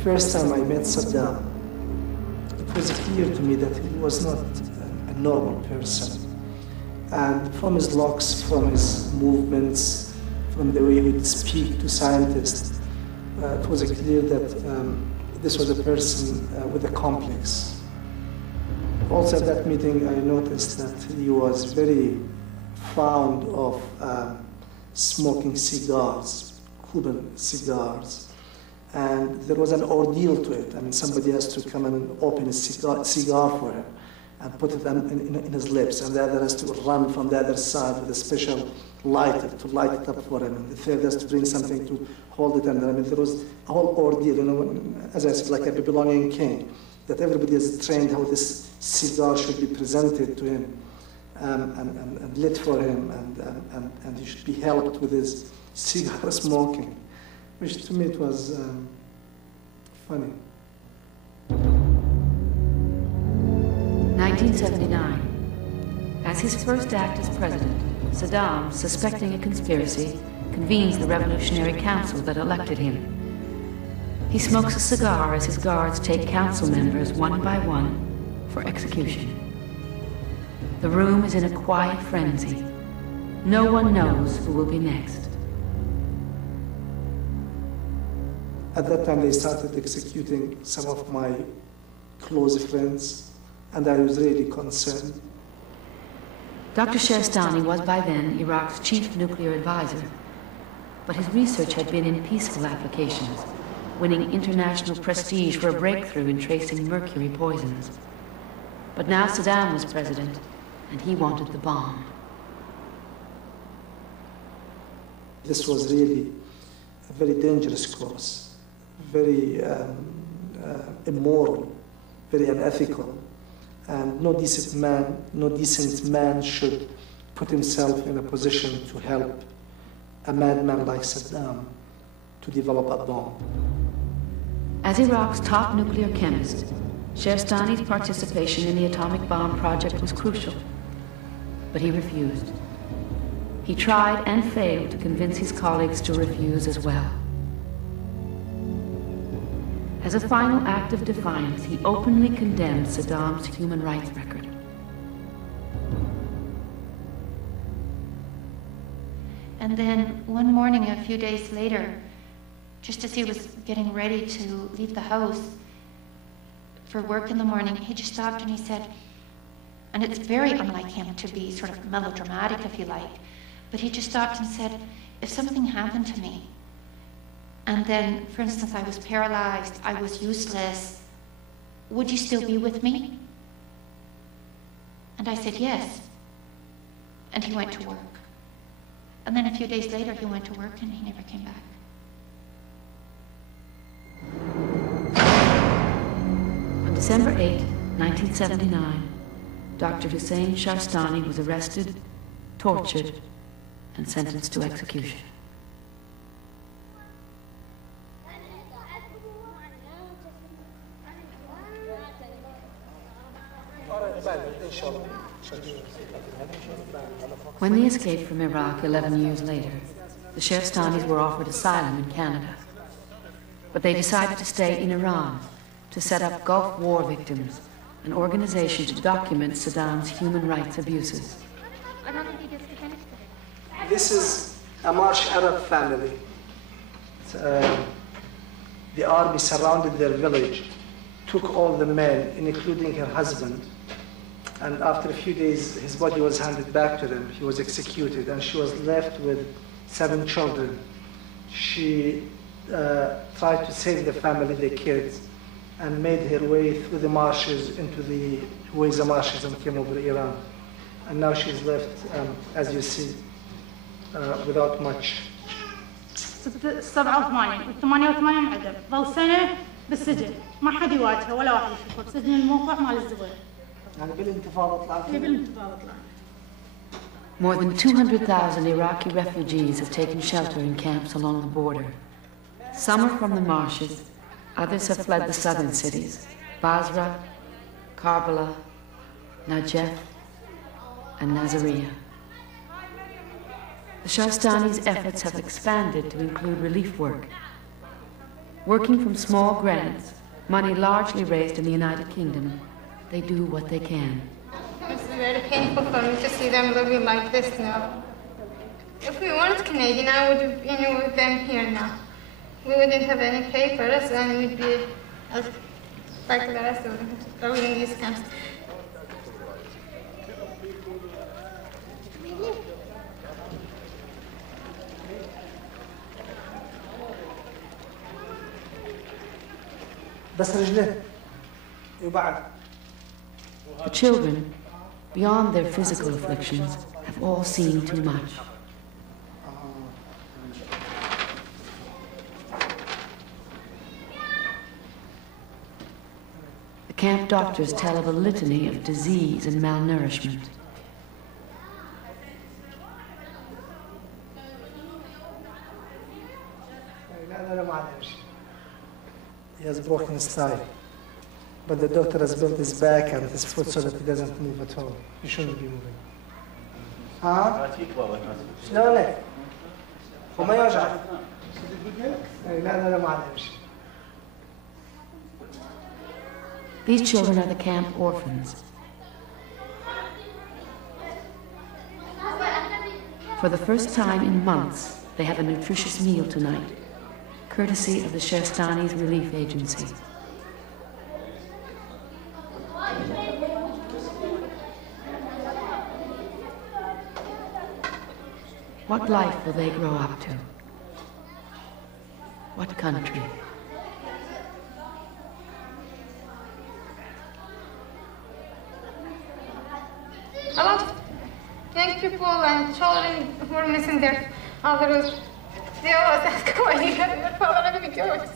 first time I met Saddam, it was clear to me that he was not a normal person. And from his looks, from his movements, from the way he would speak to scientists, it was clear that this was a person with a complex. Also at that meeting, I noticed that he was very fond of smoking cigars, Cuban cigars. And there was an ordeal to it. I mean, somebody has to come and open a cigar for him and put it in his lips, and the other has to run from the other side with a special lighter to light it up for him, and the third has to bring something to hold it under. I mean, there was a whole ordeal, you know, as I said, like a Babylonian king, that everybody is trained how this cigar should be presented to him and lit for him, and he should be helped with his cigar smoking, which to me it was funny. 1979. As his first act as president, Saddam, suspecting a conspiracy, convenes the Revolutionary Council that elected him. He smokes a cigar as his guards take council members one by one for execution. The room is in a quiet frenzy. No one knows who will be next. At that time, they started executing some of my close friends, and I was really concerned. Dr. Shahristani was by then Iraq's chief nuclear advisor, but his research had been in peaceful applications, winning international prestige for a breakthrough in tracing mercury poisons. But now Saddam was president, and he wanted the bomb. This was really a very dangerous course, very immoral, very unethical. And no decent man should put himself in a position to help a madman like Saddam to develop a bomb. As Iraq's top nuclear chemist, Shahristani's participation in the atomic bomb project was crucial, but he refused. He tried and failed to convince his colleagues to refuse as well. As a final act of defiance, he openly condemned Saddam's human rights record. And then one morning, a few days later, just as he was getting ready to leave the house for work in the morning, he just stopped and he said, and it's very unlike him to be sort of melodramatic, if you like, but he just stopped and said, if something happened to me, and then, for instance, I was paralyzed, I was useless, would you still be with me? And I said, yes. And he went to work. And then a few days later, he went to work and he never came back. On December 8, 1979, Dr. Hussein Shahristani was arrested, tortured, and sentenced to execution. When they escaped from Iraq 11 years later, the Shahristanis were offered asylum in Canada. But they decided to stay in Iran to set up Gulf War Victims, an organization to document Saddam's human rights abuses. This is a Marsh Arab family. The army surrounded their village, took all the men, including her husband, and after a few days, his body was handed back to them. He was executed, and she was left with 7 children. She tried to save the family, the kids, and made her way through the marshes into the Huwayza marshes and came over Iran. And now she's left, as you see, without much. 87 و88 انعدم، ظل سنة بالسجن، ما حد يواجهه ولا واحد يشوفه بسجن الموقع مال الزوير. يعني بالانتفاضة طلعت. بالانتفاضة طلعت. More than 200,000 Iraqi refugees have taken shelter in camps along the border. Some are from the marshes, others have fled the southern cities, Basra, Karbala, Najaf, and Nazariya. The Shahristani's efforts have expanded to include relief work. Working from small grants, money largely raised in the United Kingdom, they do what they can. It's very painful for me to see them living like this now. If we weren't Canadian, I would have been with them here now. We wouldn't have any papers, and we'd be like the rest of them, living in these camps. The children, beyond their physical afflictions, have all seen too much. The camp doctors tell of a litany of disease and malnourishment. He has broken his thigh, but the doctor has built his back and his foot so that he doesn't move at all. He shouldn't be moving. شلون لك؟ وما يوجعك؟ لا معلش. These children are the camp orphans. For the first time in months, they have a nutritious meal tonight, courtesy of the Shahrestani's relief agency. What life will they grow up to? What country? A lot of young people and children who are missing their fathers, they always ask why you have your father and we do it.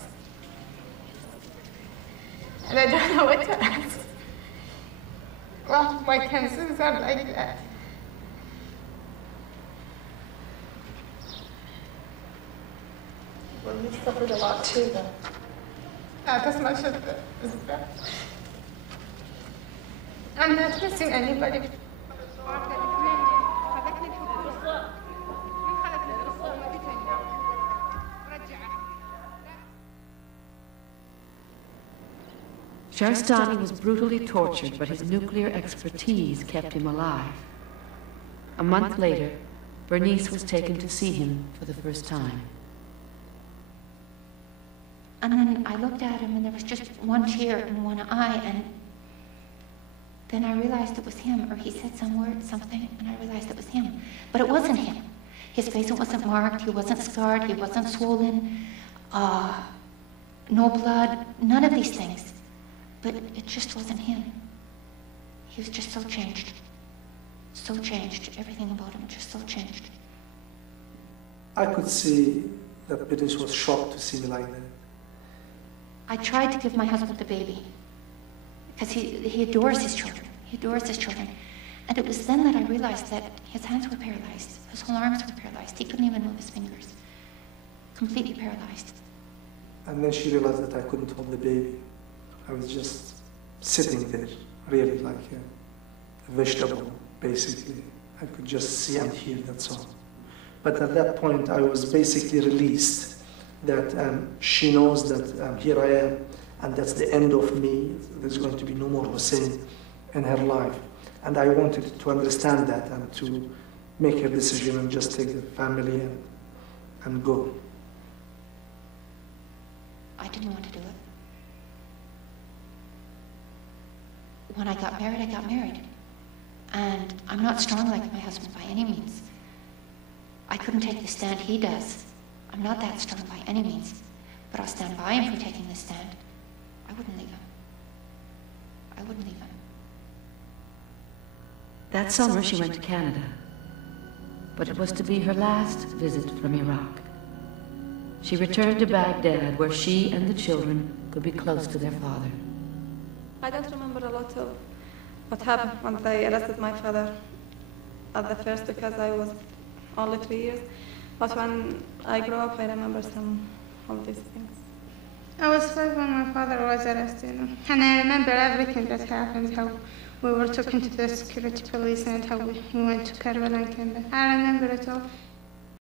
And I don't know what to ask. Well, my cancers are like that. Well, you suffered a lot too, then. Not as much as that. I'm not missing anybody. Shahrestani was brutally tortured, but his nuclear expertise kept him alive. A month later, Bernice was taken to see him for the first time. And then I looked at him and there was just one tear in one eye, and then I realized it was him, or he said some word, something, and I realized it was him. But it wasn't him. His face wasn't marked, he wasn't scarred, he wasn't swollen, no blood, none of these things. But it just wasn't him. He was just so changed. So changed. Everything about him just so changed. I could see that Bernice was shocked to see me like that. I tried to give my husband the baby because he adores his children. He adores his children. And it was then that I realized that his hands were paralyzed. His whole arms were paralyzed. He couldn't even move his fingers. Completely paralyzed. And then she realized that I couldn't hold the baby. I was just sitting there, really like a vegetable, basically. I could just see and hear, that's all. But at that point, I was basically released, that she knows that here I am, and that's the end of me. There's going to be no more Hussein in her life. And I wanted to understand that and to make her decision and just take the family and go. I didn't want to do it. When I got married. And I'm not strong like my husband by any means. I couldn't take the stand he does. I'm not that strong by any means. But I'll stand by him for taking the stand. I wouldn't leave him. I wouldn't leave him. That summer she went to Canada. But it was to be her last visit from Iraq. She returned to Baghdad, where she and the children could be close to their father. I don't remember a lot of what happened when they arrested my father at the first, because I was only 3 years. But when I grew up, I remember some of these things. I was 5 when my father was arrested, and I remember everything that happened, how we were talking to the security police and how we went to Karbala and came back. I remember it all.